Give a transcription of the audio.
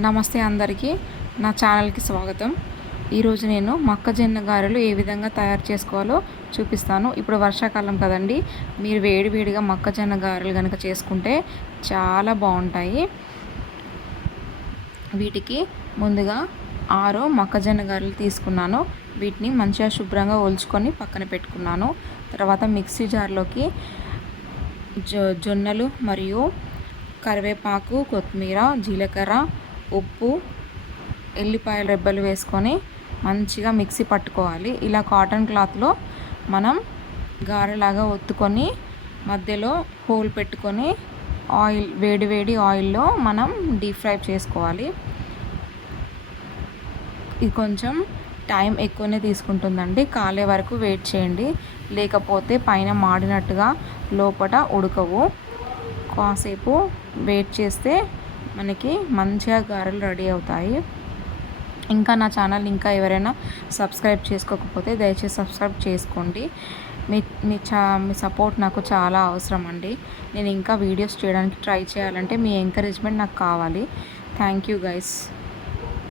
నమస్తే అందరికీ. నా ఛానల్కి స్వాగతం. ఈరోజు నేను మొక్కజొన్న గారెలు ఏ విధంగా తయారు చేసుకోవాలో చూపిస్తాను. ఇప్పుడు వర్షాకాలం కదండి. మీరు వేడి వేడిగా మొక్కజొన్న గారెలు కనుక చేసుకుంటే చాలా బాగుంటాయి. వీటికి ముందుగా ఆరు మొక్కజొన్న గారెలు తీసుకున్నాను. వీటిని మంచిగా శుభ్రంగా ఒలుచుకొని పక్కన పెట్టుకున్నాను. తర్వాత మిక్సీ జార్లోకి జొ జొన్నలు మరియు కరివేపాకు కొత్తిమీర జీలకర్ర ఉప్పు ఎల్లిపాయల రెబ్బలు వేసుకొని మంచిగా మిక్సీ పట్టుకోవాలి. ఇలా కాటన్ క్లాత్లో మనం గారెలాగా ఒత్తుకొని మధ్యలో హోల్ పెట్టుకొని ఆయిల్ వేడి వేడి ఆయిల్లో మనం డీప్ ఫ్రై చేసుకోవాలి. ఇది కొంచెం టైం ఎక్కువనే తీసుకుంటుందండి. కాలే వరకు వెయిట్ చేయండి. లేకపోతే పైన మాడినట్టుగా లోపల ఉడకవు. కాసేపు వెయిట్ చేస్తే మనకి మంచిగా గారెలు రెడీ అవుతాయి. ఇంకా నా ఛానల్ ఇంకా ఎవరైనా సబ్స్క్రైబ్ చేసుకోకపోతే దయచేసి సబ్స్క్రైబ్ చేసుకోండి. మీ మీ చా మీ సపోర్ట్ నాకు చాలా అవసరం అండి. నేను ఇంకా వీడియోస్ చేయడానికి ట్రై చేయాలంటే మీ ఎంకరేజ్మెంట్ నాకు కావాలి. Thank you guys.